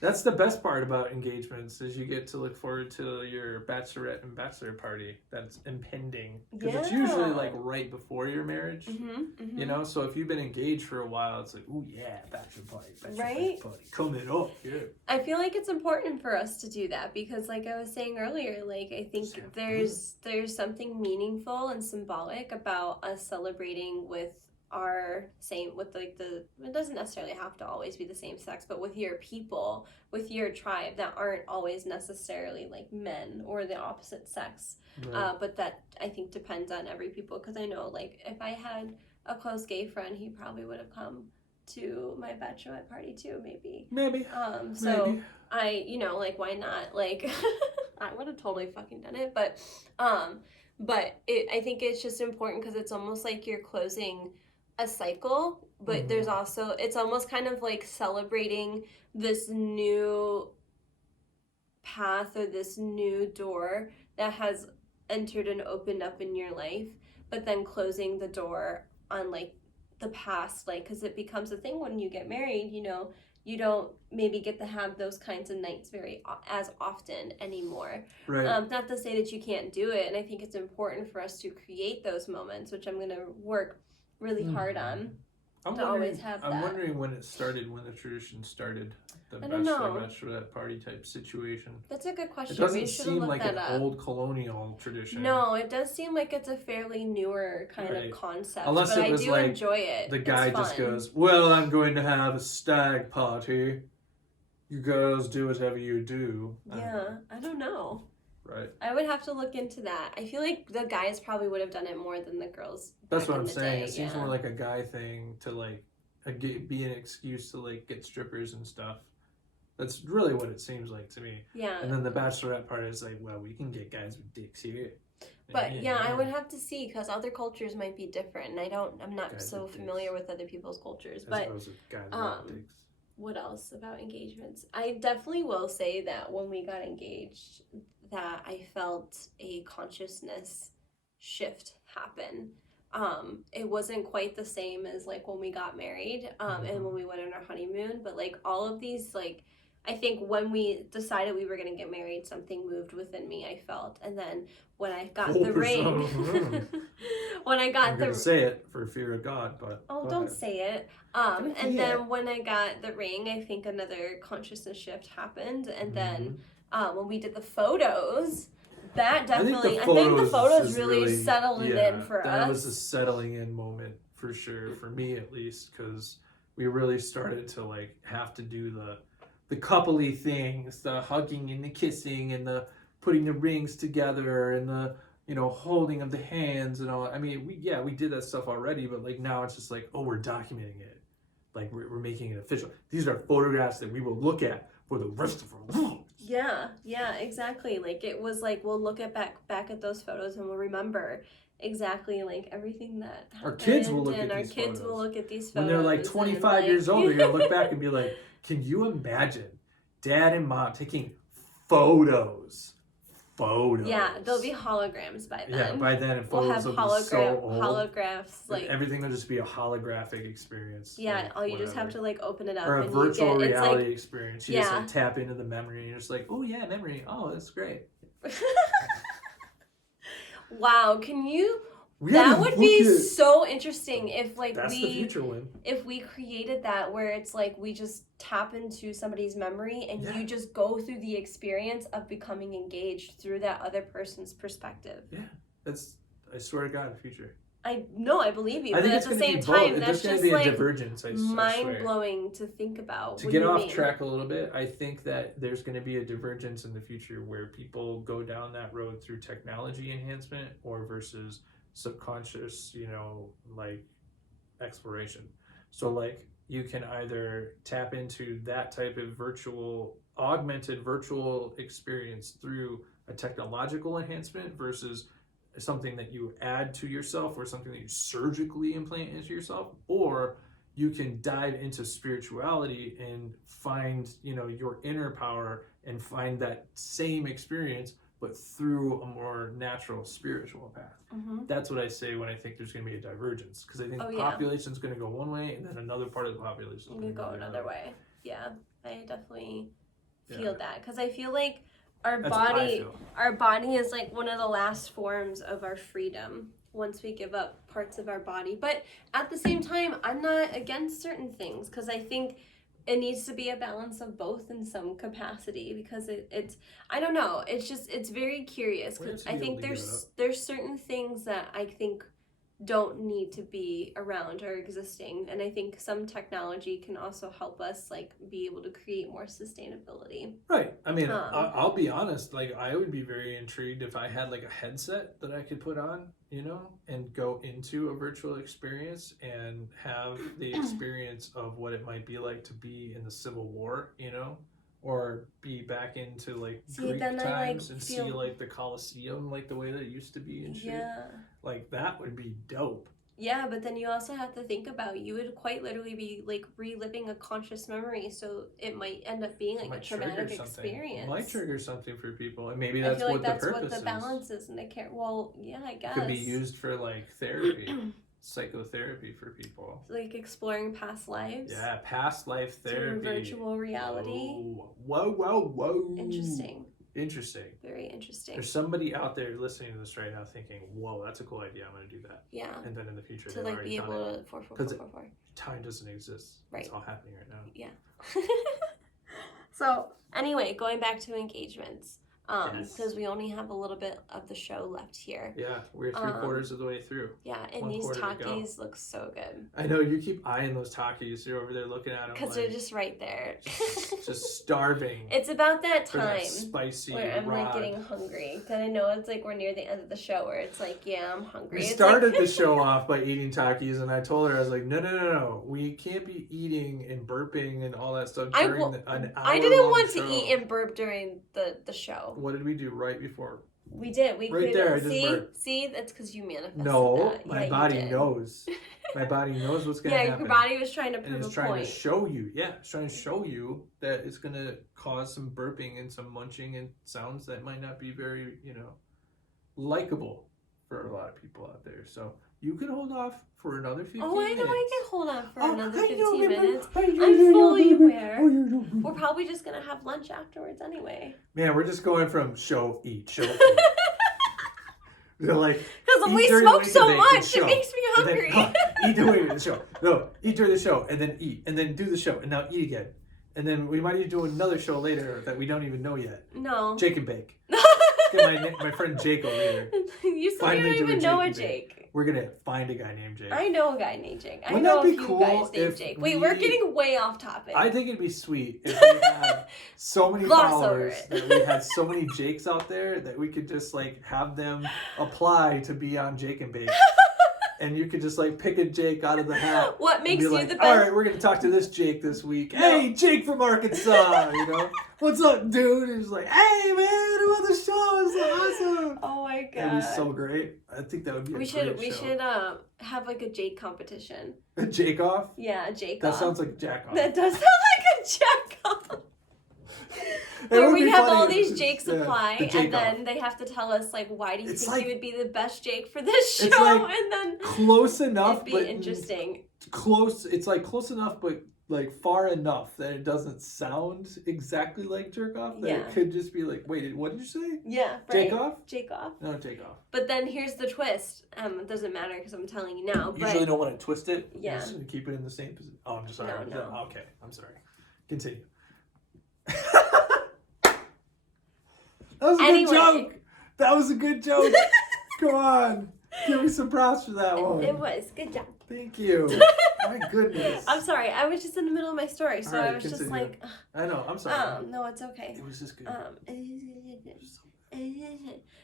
That's the best part about engagements is you get to look forward to your bachelorette and bachelor party that's impending. Because it's usually like right before your marriage. You know, so if you've been engaged for a while, it's like, oh yeah, bachelor party, Right? party coming up. Yeah. I feel like it's important for us to do that because, like I was saying earlier, like I think there's something meaningful and symbolic about us celebrating with our same, with like it doesn't necessarily have to always be the same sex, but with your people, with your tribe that aren't always necessarily like men or the opposite sex. Right. But that I think depends on every people, because I know like if I had a close gay friend, he probably would have come to my bachelorette party too, maybe. So Maybe. I, like, why not? Like, I would have totally fucking done it, but I think it's just important because it's almost like you're closing a cycle, but there's also, it's almost kind of like celebrating this new path or this new door that has entered and opened up in your life, but then closing the door on like the past, like, because it becomes a thing when you get married, you don't maybe get to have those kinds of nights as often anymore. Right. Not to say that you can't do it, and I think it's important for us to create those moments, which I'm going to work really hard on. I'm wondering when it started, when the tradition started, the bachelorette party type situation. That's a good question. It doesn't seem like an old colonial tradition. No, it does seem like it's a fairly newer kind of concept. Unless but it was I do like enjoy it. The guy just goes, well, I'm going to have a stag party. You girls do whatever you do. I don't know. Right. I would have to look into that. I feel like the guys probably would have done it more than the girls. That's what I'm saying. It seems more like a guy thing to like be an excuse to like get strippers and stuff. That's really what it seems like to me. Yeah. And then the bachelorette part is like, well, we can get guys with dicks here. But I would have to see because other cultures might be different, and I'm not so familiar with other people's cultures. But dicks. What else about engagements? I definitely will say that when we got engaged, that I felt a consciousness shift happen. It wasn't quite the same as like when we got married, and when we went on our honeymoon, but like all of these, like, I think when we decided we were going to get married, something moved within me, I felt. And then when I got the ring, I'm going to say it for fear of God, but... Oh, don't say it. And then when I got the ring, I think another consciousness shift happened. And then when we did the photos, that definitely, I think the photos really settled it in for us. That was a settling in moment for sure, for me at least, because we really started to like have to do the coupley things, the hugging and the kissing and the putting the rings together and the holding of the hands and all. I mean, we did that stuff already, but like now it's just like, oh, we're documenting it, like we're making it official. These are photographs that we will look at for the rest of our lives. Yeah, exactly. Like it was like we'll look at back at those photos and we'll remember exactly like everything that happened. Our kids will look at these photos when they're like 25 years old. They're gonna look back and be like, can you imagine Dad and Mom taking photos? Yeah, there'll be holograms by then. Yeah, by then, and photos will be so old. Holographs, like everything will just be a holographic experience. Yeah, like, you just have to like open it up, or a virtual reality experience. You just like tap into the memory, and you're just like, oh yeah, memory. Oh, that's great. Wow, can you? That would be so interesting if like that's the future one. If we created that where it's like we just tap into somebody's memory and you just go through the experience of becoming engaged through that other person's perspective. Yeah, I swear to God, the future. I believe you, but at the same time, that's just like divergence. mind-blowing to think about. To get off track a little bit, I think that there's going to be a divergence in the future where people go down that road through technology enhancement or versus subconscious, like exploration. So like you can either tap into that type of augmented virtual experience through a technological enhancement versus something that you add to yourself or something that you surgically implant into yourself, or you can dive into spirituality and find, your inner power and find that same experience, but through a more natural spiritual path. That's what I say when I think there's going to be a divergence, because I think the population is going to go one way, and then another part of the population is going to go another way. Yeah, I definitely feel that, because I feel like our body is like one of the last forms of our freedom once we give up parts of our body. But at the same time, I'm not against certain things, because I think it needs to be a balance of both in some capacity, because it's I don't know, it's very curious, because I think there's certain things that I think don't need to be around or existing, and I think some technology can also help us like be able to create more sustainability. Right. I mean, I'll be honest, like I would be very intrigued if I had like a headset that I could put on, and go into a virtual experience and have the experience of what it might be like to be in the Civil War, or be back into like Greek times and see like the Colosseum, like the way that it used to be and shit. Yeah. Like that would be dope. Yeah, but then you also have to think about, you would quite literally be like reliving a conscious memory, so it might end up being like a traumatic experience. It might trigger something for people, and maybe that's what the purpose is. I feel like that's what the balance is, and I can't. Well, yeah, I guess. It could be used for like therapy, psychotherapy for people. Like exploring past lives. Yeah, past life therapy. Through virtual reality. Whoa. Interesting. Very interesting. There's somebody out there listening to this right now thinking, whoa, that's a cool idea. I'm going to do that. Yeah. And then in the future, to like be able to 4. Because time doesn't exist. Right. It's all happening right now. Yeah. So anyway, going back to engagements. Because we only have a little bit of the show left here. Yeah, we're 3/4 of the way through. Yeah, and these Takis look so good. I know, you keep eyeing those Takis. You're over there looking at them. Because they're just right there. just starving. It's about that time that spicy where I'm like getting hungry. Because I know it's like we're near the end of the show where it's like, yeah, I'm hungry. We started the show off by eating Takis, and I told her, I was like, no. We can't be eating and burping and all that stuff during an hour. I didn't want to eat and burp during the show. What did we do right before? We did. We right there. See, that's because you manifested that. My body knows. My body knows what's going to happen. Yeah, your body was trying to prove a point. It's trying to show you. Yeah, it's trying to show you that it's going to cause some burping and some munching and sounds that might not be very, likable for a lot of people out there. So you can hold off for another 15 minutes. Oh, I know I can hold on for another 15 minutes. I'm fully aware. We're probably just going to have lunch afterwards anyway. Man, we're just going from show, eat. They're like, because we smoke so much, it makes me hungry. Eat during the show. No, eat during the show, and then eat, and then do the show, and now eat again. And then we might even do another show later that we don't even know yet. No. Jake and Bake. Get my friend Jake over here. You still don't even know a Jake. We're going to find a guy named Jake. I know a guy named Jake. I know a few guys named Jake. Wait, we're getting way off topic. I think it'd be sweet if we had so many followers, that we had so many Jakes out there that we could just like have them apply to be on Jake and Bake. And you could just like pick a Jake out of the hat. What makes you the best? All right, we're going to talk to this Jake this week. Hey, Jake from Arkansas, What's up, dude? And he's like, hey, man, I'm on the show. It's awesome. Oh, my God. That'd be so great. I think that would be a great show. We should have like a Jake competition. A Jake off? Yeah, a Jake off. That sounds like jack off. That does sound like a jack off. Where we have all these Jakes apply, and then they have to tell us like, why do you think you would be the best Jake for this show? Like and then close enough, it'd be interesting. Close. It's like close enough, but like far enough that it doesn't sound exactly like jerk off. That it could just be like, wait, what did you say? Yeah, right. Jake off. Jake off. No, Jake off. But then here's the twist. It doesn't matter because I'm telling you now. You usually don't want to twist it. Yeah. You just keep it in the same position. Oh, I'm just sorry. No. Okay, I'm sorry. Continue. That was a good joke. That was a good joke. Come on. Give me some props for that one. It was. Good job. Thank you. My goodness. I'm sorry. I was just in the middle of my story, so I was just like... I know. I'm sorry. No, it's okay. It was just good.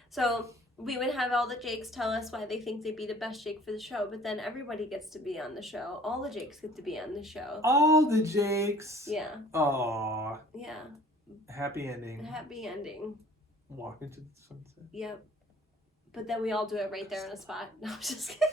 So we would have all the Jakes tell us why they think they'd be the best Jake for the show, but then everybody gets to be on the show. All the Jakes get to be on the show. All the Jakes? Yeah. Aww. Yeah. Happy ending. Happy ending. Walk into the sunset. Yep. But then we all do it right there on the spot. No, I'm just kidding.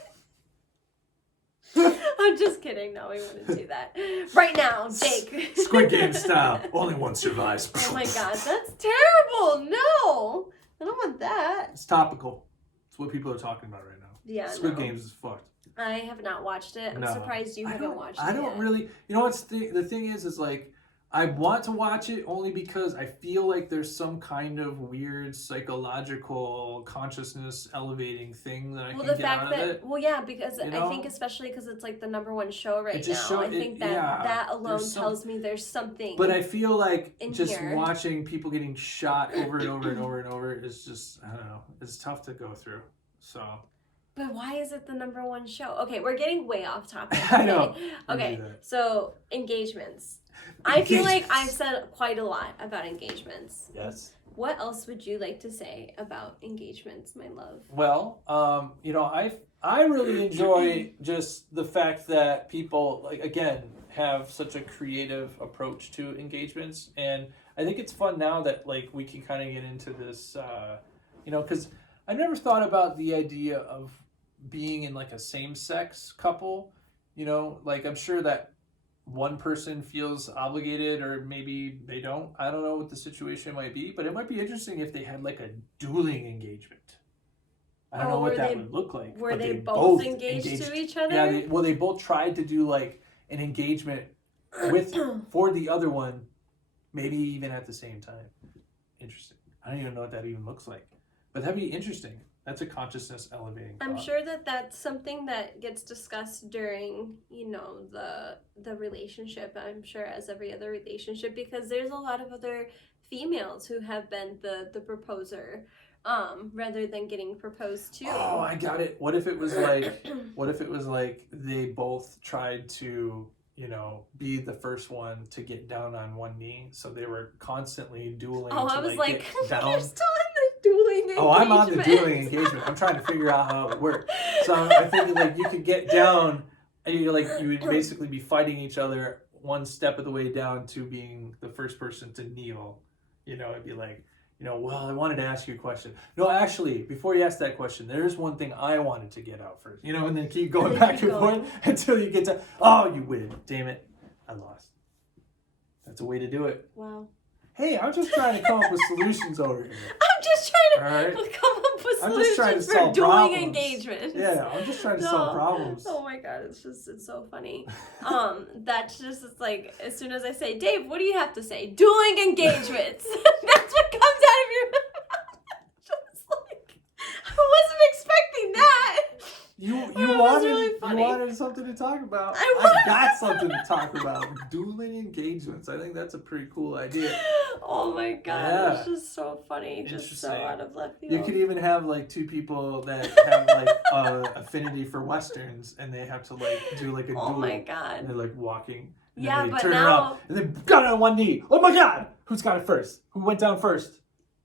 I'm just kidding. No, we wouldn't do that. Right now, Jake. Squid Game style. Only one survives. Oh my god, that's terrible. No. I don't want that. It's topical. It's what people are talking about right now. Yeah, Squid no. Games is fucked. I have not watched it. I'm No. surprised you haven't watched it. I don't yet. really. You know what's the thing is like, I want to watch it only because I feel like there's some kind of weird psychological consciousness elevating thing that I can get out of it. Well, yeah, because You I know? think especially because it's like the #1 show right It just now. show- I think it- that yeah, that alone there's tells me there's something. But I feel like in just here. watching people getting shot over and over and over and over is just, I don't know, it's tough to go through. So. But why is it the #1 show? Okay, we're getting way off topic. I know. Okay, so engagements. I feel like I've said quite a lot about engagements. Yes. What else would you like to say about engagements, my love? Well, you know, I really enjoy just the fact that people, like, again, have such a creative approach to engagements, and I think it's fun now that like we can kind of get into this, you know, because I never thought about the idea of being in like a same-sex couple. You know, like I'm sure that one person feels obligated, or maybe they don't. I don't know what the situation might be, but it might be interesting if they had like a dueling engagement. I don't know what that would look like. Were but they both engaged to each other? Yeah, they both tried to do like an engagement with for the other one, maybe even at the same time. Interesting. I don't even know what that even looks like, but that'd be interesting. That's a consciousness elevating thought. I'm sure that that's something that gets discussed during, you know, the relationship. I'm sure as every other relationship, because there's a lot of other females who have been the proposer, rather than getting proposed to. Oh, I got it. What if it was like they both tried to, you know, be the first one to get down on one knee, so they were constantly dueling. Oh, to, I was like get down. you're still in the dueling engagement. Oh, I'm on the dueling engagement. I'm trying to figure out how it works. So I think like you could get down, and you would basically be fighting each other one step of the way down to being the first person to kneel. You know, it'd be like, you know, well, I wanted to ask you a question. No, actually, before you ask that question, there's one thing I wanted to get out first. You know, and then keep going back and forth until you get to, oh, you win. Damn it. I lost. That's a way to do it. Wow. Hey, I'm just trying to come up with solutions over here. I'm just trying to All right. come up with I'm just trying to solutions for solve dueling problems. engagements. Yeah, I'm just trying to solve problems. Oh my god, it's so funny. That's just, it's like, as soon as I say, Dave, what do you have to say? Dueling engagements. That's what comes out of your mouth. Just like, I wasn't expecting that. You was wanted really funny. you wanted something to talk about. I got something to talk about. Dueling engagements. I think that's a pretty cool idea. Oh my god, Yeah. it's just so funny. Just so Interesting. out of left field. You could even have like two people that have like affinity for westerns, and they have to like do like a duel. Oh my god. And they're like walking. And Yeah, then they but turn now- around and they got it on one knee. Oh my god! Who's got it first? Who went down first?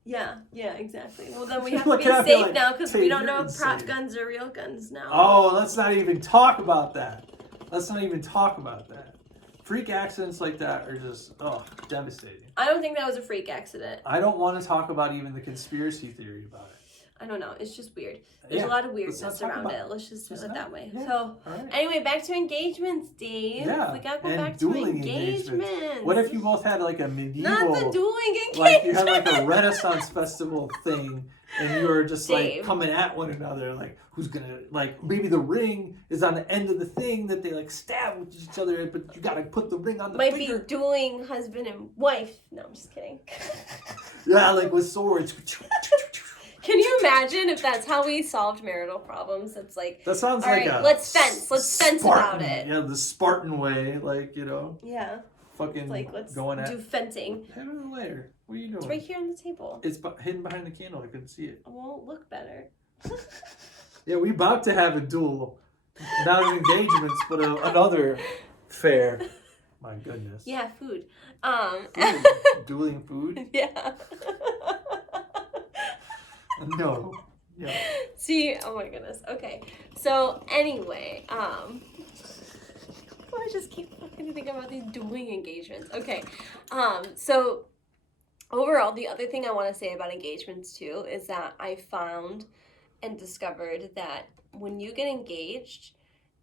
Yeah, exactly. Well, then we have to Look be at me safe like, now because Tate, we don't you're know if prop insane. guns are real guns now. Oh, let's not even talk about that. Freak accidents like that are just, devastating. I don't think that was a freak accident. I don't want to talk about even the conspiracy theory about it. I don't know. It's just weird. There's Yeah, a lot of let's not weirdness talk around about it. Let's just put Let's it not. that way. Yeah. So, All right. anyway, back to engagements, Dave. Yeah, We gotta go and back to dueling engagements. What if you both had like a medieval, Not the dueling engagement. like you had like a Renaissance festival thing, and you were just like Dave. coming at one another, like who's gonna, like maybe the ring is on the end of the thing that they like stab with each other, but you gotta put the ring on the Might finger. be dueling husband and wife. No, I'm just kidding. Yeah, like with swords. Can you imagine if that's how we solved marital problems? It's like, That sounds all like right, a let's fence. Let's fence about Spartan- it. Yeah, the Spartan way, like, you know, Yeah. fucking Like, let's going at. do fencing. Head on the layer. What are you doing? It's right here on the table. It's hidden behind the candle. I couldn't see it. It won't look better. Yeah, we about to have a duel. Not an engagements, but another fair. My goodness. Yeah, food. Food. Dueling food? Yeah. No. Yeah. See, oh my goodness. Okay. So anyway, I just keep fucking thinking about these dueling engagements. Okay. So overall, the other thing I want to say about engagements too is that I found and discovered that when you get engaged,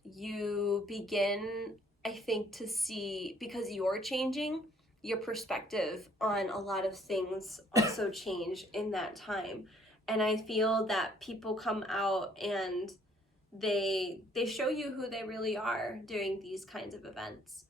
you begin, I think, to see, because you're changing, your perspective on a lot of things also change in that time. And I feel that people come out and they show you who they really are during these kinds of events,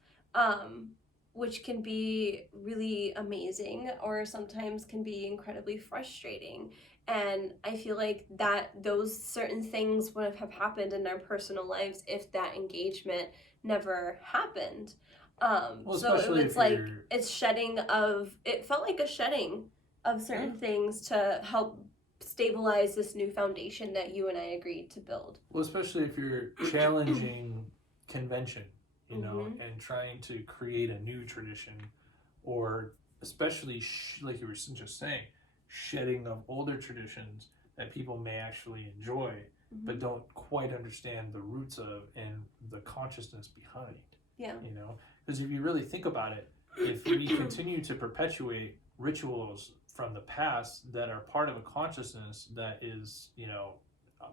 which can be really amazing or sometimes can be incredibly frustrating. And I feel like that those certain things wouldn't have happened in our personal lives if that engagement never happened. So it's like it's shedding of, it felt like a shedding of certain things to help stabilize this new foundation that you and I agreed to build. Well, especially if you're challenging convention, you know, and trying to create a new tradition, or especially like you were just saying, shedding of older traditions that people may actually enjoy, but don't quite understand the roots of and the consciousness behind. Yeah. You know, because if you really think about it, if we continue to perpetuate rituals from the past that are part of a consciousness that is, you know, a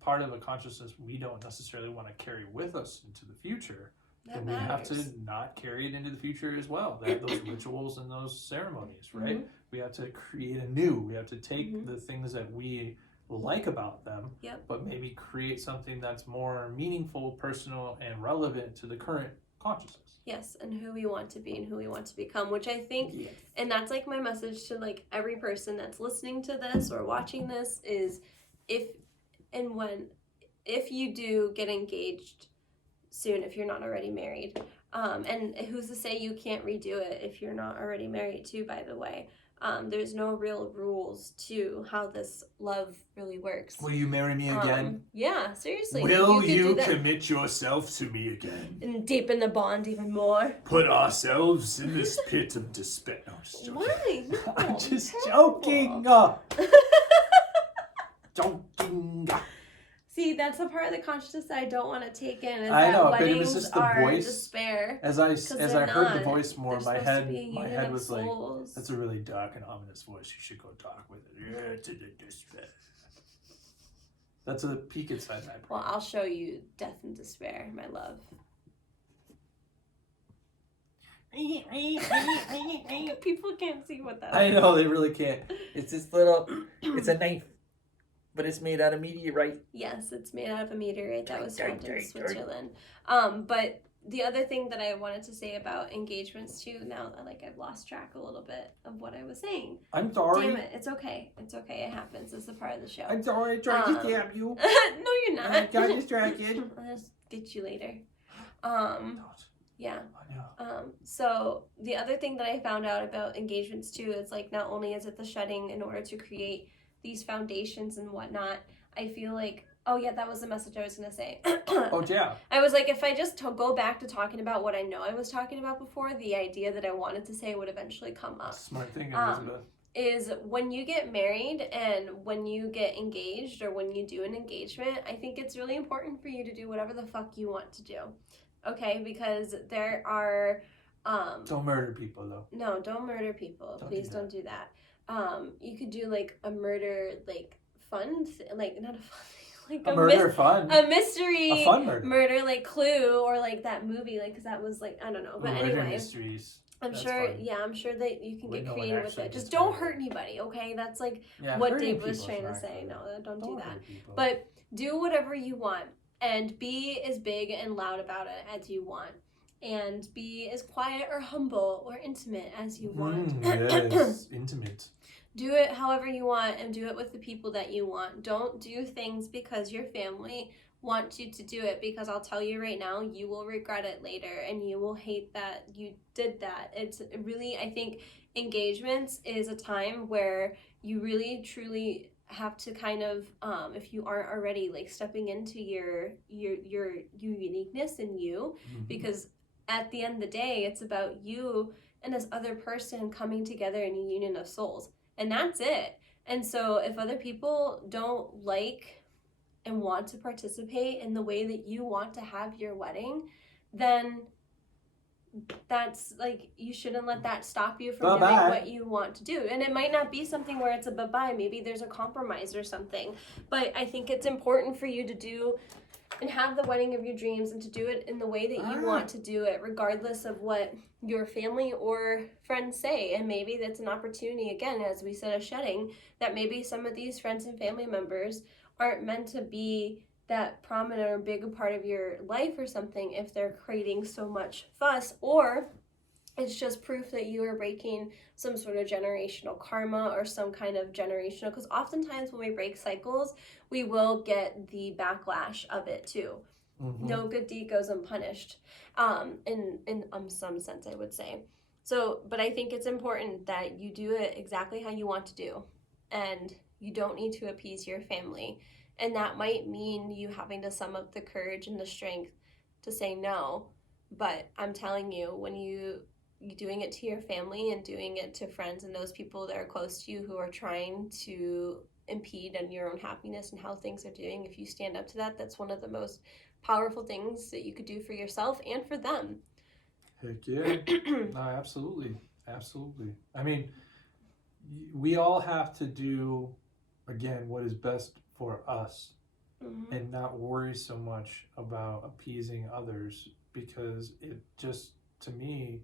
part of a consciousness we don't necessarily want to carry with us into the future, then we have to not carry it into the future as well. Those rituals and those ceremonies, right? We have to create anew. We have to take the things that we like about them, but maybe create something that's more meaningful, personal, and relevant to the current consciousness. Yes, and who we want to be and who we want to become, which I think, and that's like my message to like every person that's listening to this or watching this is, if you do get engaged soon, if you're not already married, and who's to say you can't redo it if you're not already married too, by the way. There's no real rules to how this love really works. Will you marry me again? Yeah, seriously. Will you commit yourself to me again? And deepen the bond even more. Put ourselves in this pit of despair. No, I'm just joking. Why? No, I'm just terrible. Joking. See, that's a part of the consciousness that I don't want to take in. Is I know, that but it was just the voice. Despair. As I heard the voice more, my head was souls. like, that's a really dark and ominous voice. You should go dark with it. Yeah, to the despair. That's a peek inside my brain. Well, I'll show you death and despair, my love. People can't see what that is. I know, they really can't. It's this little, it's a knife. But it's made out of meteorite. Yes, it's made out of a meteorite that was found in Switzerland. But the other thing that I wanted to say about engagements too, now that I've lost track a little bit of what I was saying. I'm sorry. Damn it, it's okay. It's okay, it happens. It's a part of the show. I'm sorry, I tried to stab you. No, you're not. I got distracted. I'll just get you later. Yeah. I know. So the other thing that I found out about engagements too is like, not only is it the shedding in order to create these foundations and whatnot, I feel like, oh yeah, that was the message I was going to say. Oh yeah. I was like, if I just go back to talking about what I know I was talking about before, the idea that I wanted to say would eventually come up. Smart thing, Elizabeth. Is when you get married and when you get engaged or when you do an engagement, I think it's really important for you to do whatever the fuck you want to do. Okay? Because there are... don't murder people though. No, don't murder people. Please don't do that. You could do like a murder, like fun, like not a fun, like a murder fun, a mystery, a fun murder, like Clue or like that movie, like because that was like I don't know, but anyway, mysteries. I'm sure that you can get creative with it. Just don't hurt anybody, okay? That's like what Dave was trying to say. No, don't do that. But do whatever you want and be as big and loud about it as you want. And be as quiet or humble or intimate as you want. Yes, intimate. Do it however you want and do it with the people that you want. Don't do things because your family wants you to do it, because I'll tell you right now, you will regret it later and you will hate that you did that. It's really, I think engagements is a time where you really truly have to kind of if you aren't already like stepping into your uniqueness and you, because at the end of the day, it's about you and this other person coming together in a union of souls. And that's it. And so if other people don't like and want to participate in the way that you want to have your wedding, then that's like, you shouldn't let that stop you from Bye-bye. doing what you want to do. And it might not be something where it's a bye-bye, maybe there's a compromise or something, but I think it's important for you to do and have the wedding of your dreams, and to do it in the way that you want to do it, regardless of what your family or friends say. And maybe that's an opportunity, again, as we said, a shedding, that maybe some of these friends and family members aren't meant to be that prominent or big a part of your life or something, if they're creating so much fuss, or it's just proof that you are breaking some sort of generational karma or some kind of generational, because oftentimes when we break cycles, we will get the backlash of it too. Mm-hmm. No good deed goes unpunished, in some sense, I would say. So, but I think it's important that you do it exactly how you want to do, and you don't need to appease your family. And that might mean you having to sum up the courage and the strength to say no. But I'm telling you, when you doing it to your family and doing it to friends and those people that are close to you who are trying to impede on your own happiness and how things are doing, if you stand up to that, that's one of the most powerful things that you could do for yourself and for them. Heck yeah. No, absolutely. Absolutely. I mean, we all have to do, again, what is best for us, and not worry so much about appeasing others, because it just, to me,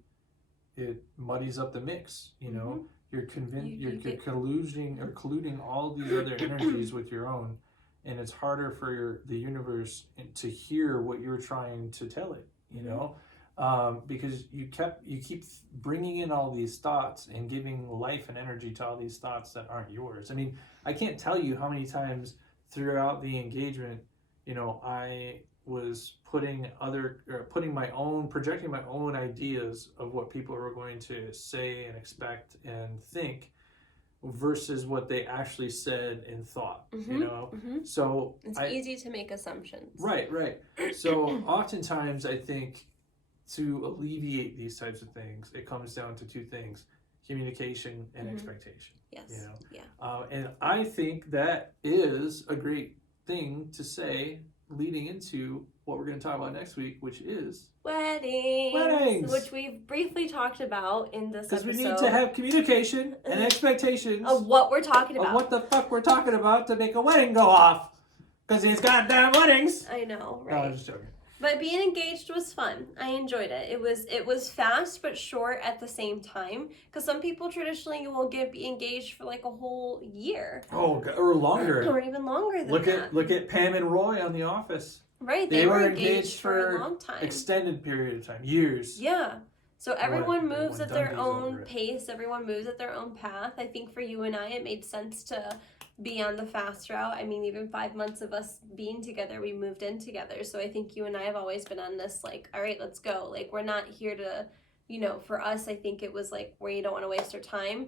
it muddies up the mix. You know, you're convinced, you're colluding all these other energies with your own, and it's harder for the universe to hear what you're trying to tell it. You know, because you keep bringing in all these thoughts and giving life and energy to all these thoughts that aren't yours. I mean, I can't tell you how many times throughout the engagement, you know, I was projecting my own ideas of what people were going to say and expect and think, versus what they actually said and thought. You know, so it's easy to make assumptions. Right. So oftentimes, I think, to alleviate these types of things, it comes down to two things: communication and expectation. Yes. You know? Yeah. And I think that is a great thing to say leading into what we're going to talk about next week, which is weddings, which we've briefly talked about in this episode. Because we need to have communication and expectations of what we're talking about. Of what the fuck we're talking about to make a wedding go off. Because these goddamn weddings. I know, right? No, I'm just joking. But being engaged was fun. I enjoyed it. It was fast but short at the same time. Because some people traditionally will be engaged for like a whole year. Oh, or longer. Or even longer than that. Look at Pam and Roy on The Office. Right, they were engaged for a long time. Extended period of time, years. Yeah. So everyone moves at their own pace. Everyone moves at their own path. I think for you and I, it made sense to be on the fast route. I mean, even 5 months of us being together, we moved in together. So I think you and I have always been on this, like, all right, let's go. Like, we're not here to, you know, for us, I think it was like, we don't want to waste our time.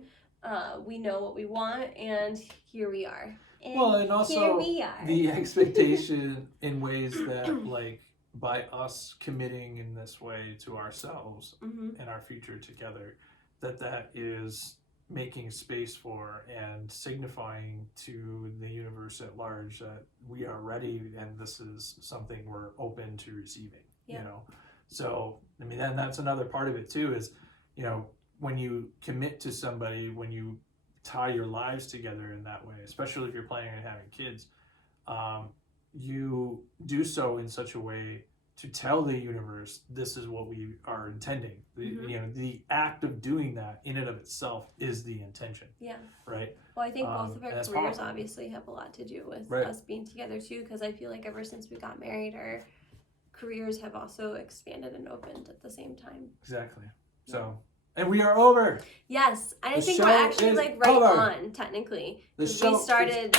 We know what we want, and here we are. And also the expectation in ways that, like, by us committing in this way to ourselves and our future together, that is making space for and signifying to the universe at large that we are ready and this is something we're open to receiving. You know, so I mean, then that's another part of it too, is, you know, when you commit to somebody, when you tie your lives together in that way, especially if you're planning on having kids, you do so in such a way to tell the universe this is what we are intending. You know, the act of doing that in and of itself is the intention. Yeah. Right. Well, I think both of our careers obviously have a lot to do with us being together too, because I feel like ever since we got married, our careers have also expanded and opened at the same time. Exactly. So. And we are over. Yes, I think we're actually like right on technically. We started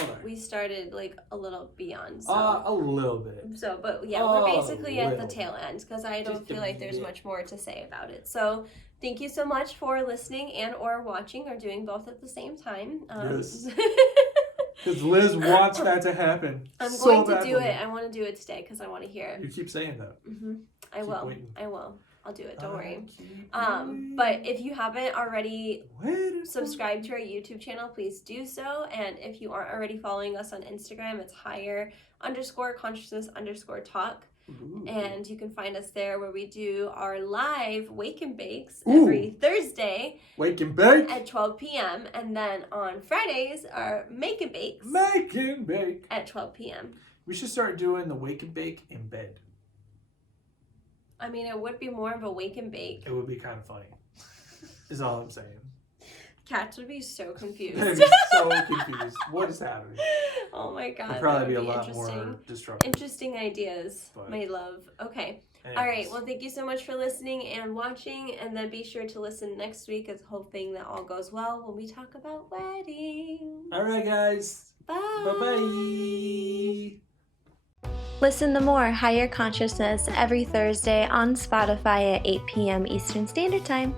like a little beyond. So. A little bit. So, but yeah, we're basically at the tail end because I don't feel like there's much more to say about it. So, thank you so much for listening and or watching or doing both at the same time. Yes. Because Liz wants that to happen. I'm going to do it. I want to do it today because I want to hear it. You keep saying that. I will. I will. I'll do it, don't worry. But if you haven't already subscribed to our YouTube channel, please do so. And if you aren't already following us on Instagram, it's higher_consciousness_talk. Ooh. And you can find us there where we do our live Wake and Bakes Ooh. every Thursday Wake and bake. at 12 p.m. And then on Fridays, our Make and Bakes Make and bake. at 12 p.m. We should start doing the wake and bake in bed. I mean, it would be more of a wake and bake. It would be kind of funny. Is all I'm saying. Cats would be so confused. They'd be so confused. What is happening? Oh my god. It'd probably that be would a lot interesting. more disruptive. Interesting ideas, But- my love. Okay. Anyways. All right. Well, thank you so much for listening and watching. And then be sure to listen next week, as hoping that all goes well when we talk about weddings. All right, guys. Bye. Bye-bye. Listen to more Higher Consciousness every Thursday on Spotify at 8 p.m. Eastern Standard Time.